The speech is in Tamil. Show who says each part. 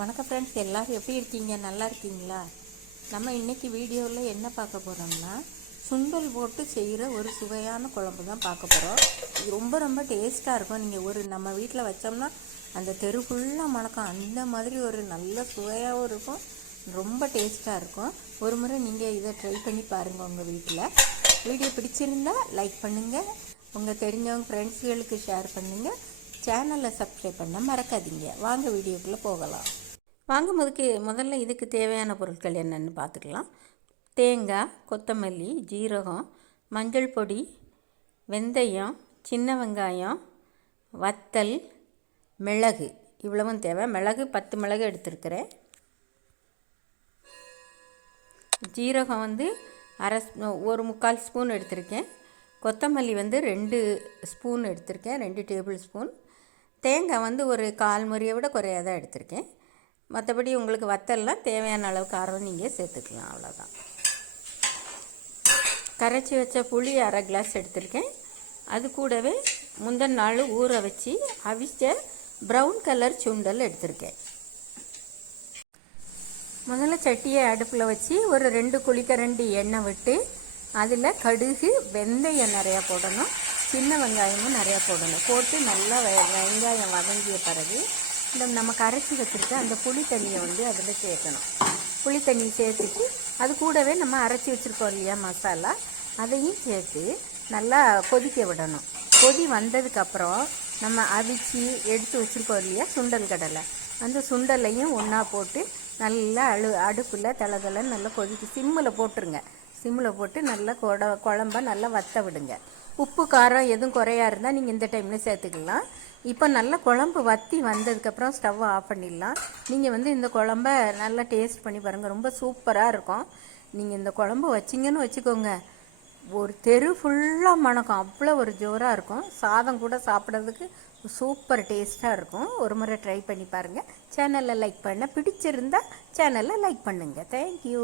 Speaker 1: வணக்கம் ஃப்ரெண்ட்ஸ் எல்லோரும் எப்படி இருக்கீங்க நல்லா இருக்கீங்களா நம்ம இன்றைக்கி வீடியோவில் என்ன பார்க்க போகிறோம்னா சுண்டல் போட்டு செய்கிற ஒரு சுவையான குழம்பு தான் பார்க்க போகிறோம் இது ரொம்ப ரொம்ப டேஸ்ட்டாக இருக்கும் நீங்கள் ஒரு நம்ம வீட்டில் வச்சோம்னா அந்த தெரு ஃபுல்லாக மணக்கம் அந்த மாதிரி ஒரு நல்ல சுவையாகவும் இருக்கும் ரொம்ப டேஸ்ட்டாக இருக்கும் ஒரு முறை நீங்கள் இதை ட்ரை பண்ணி பாருங்கள் உங்கள் வீட்டில் வீடியோ பிடிச்சிருந்தா லைக் பண்ணுங்கள் உங்கள் தெரிஞ்சவங்க ஃப்ரெண்ட்ஸுகளுக்கு ஷேர் பண்ணுங்கள் சேனலை சப்ஸ்கிரைப் பண்ண மறக்காதீங்க வாங்க வீடியோக்குள்ளே போகலாம் வாங்கும்போதுக்கு முதல்ல இதுக்கு தேவையான பொருட்கள் என்னென்னு பார்த்துக்கலாம் தேங்காய் கொத்தமல்லி ஜீரகம் மஞ்சள் பொடி வெந்தயம் சின்ன வெங்காயம் வத்தல் மிளகு இவ்வளவும் தேவை மிளகு பத்து மிளகு எடுத்திருக்கிறேன் ஜீரகம் வந்து அரை ஒரு முக்கால் ஸ்பூன் எடுத்திருக்கேன் கொத்தமல்லி வந்து ரெண்டு ஸ்பூன் எடுத்திருக்கேன் ரெண்டு டேபிள் ஸ்பூன் தேங்காய் வந்து ஒரு கால் முறையை விட குறையாக தான் எடுத்திருக்கேன் மற்றபடி உங்களுக்கு வத்தல்லாம் தேவையான அளவு காரம் நீங்கள் சேர்த்துக்கலாம் அவ்வளோதான் கரைச்சி வச்ச புளி அரை கிளாஸ் எடுத்திருக்கேன் அது கூடவே முந்தன் நாள் ஊற வச்சு அவிச்ச ப்ரௌன் கலர் சுண்டல் எடுத்திருக்கேன் முதல்ல சட்டியை அடுப்பில் வச்சு ஒரு ரெண்டு குளிக்கரண்டி எண்ணெய் விட்டு அதில் கடுகு வெந்தயம் நிறையா போடணும் சின்ன வெங்காயமும் நிறையா போடணும் போட்டு நல்லா வெங்காயம் வதங்கிய பிறகு இந்த நம்ம கரைச்சி வச்சுருக்க அந்த புளி தண்ணியை வந்து அதில் சேர்க்கணும் புளி தண்ணி சேர்த்துட்டு அது கூடவே நம்ம அரைச்சி வச்சுருக்கோம் இல்லையா மசாலா அதையும் சேர்த்து நல்லா கொதிக்க விடணும் கொதி வந்ததுக்கப்புறம் நம்ம அவிச்சு எடுத்து வச்சுருக்கோம் இல்லையா சுண்டல் கடலை அந்த சுண்டலையும் ஒன்றா போட்டு நல்லா அழு அடுப்பில் தலை தலை நல்லா கொதிக்க சிம்மில் போட்டுருங்க சிம்மில் போட்டு நல்லா கொட குழம்ப நல்லா வத்த விடுங்க உப்பு காரம் எதுவும் குறையா இருந்தால் நீங்கள் இந்த டைமில் சேர்த்துக்கலாம் இப்போ நல்லா குழம்பு வத்தி வந்ததுக்கப்புறம் ஸ்டவ் ஆஃப் பண்ணிடலாம் நீங்கள் வந்து இந்த குழம்ப நல்லா டேஸ்ட் பண்ணி பாருங்கள் ரொம்ப சூப்பராக இருக்கும் நீங்கள் இந்த குழம்பு வச்சிங்கன்னு வச்சுக்கோங்க ஒரு தெரு ஃபுல்லாக மணக்கும் அவ்வளோ ஒரு ஜோராக இருக்கும் சாதம் கூட சாப்பிட்றதுக்கு சூப்பர் டேஸ்ட்டாக இருக்கும் ஒரு முறை ட்ரை பண்ணி பாருங்கள் சேனலில் லைக் பண்ண பிடிச்சிருந்தால் சேனலில் லைக் பண்ணுங்கள் தேங்க்யூ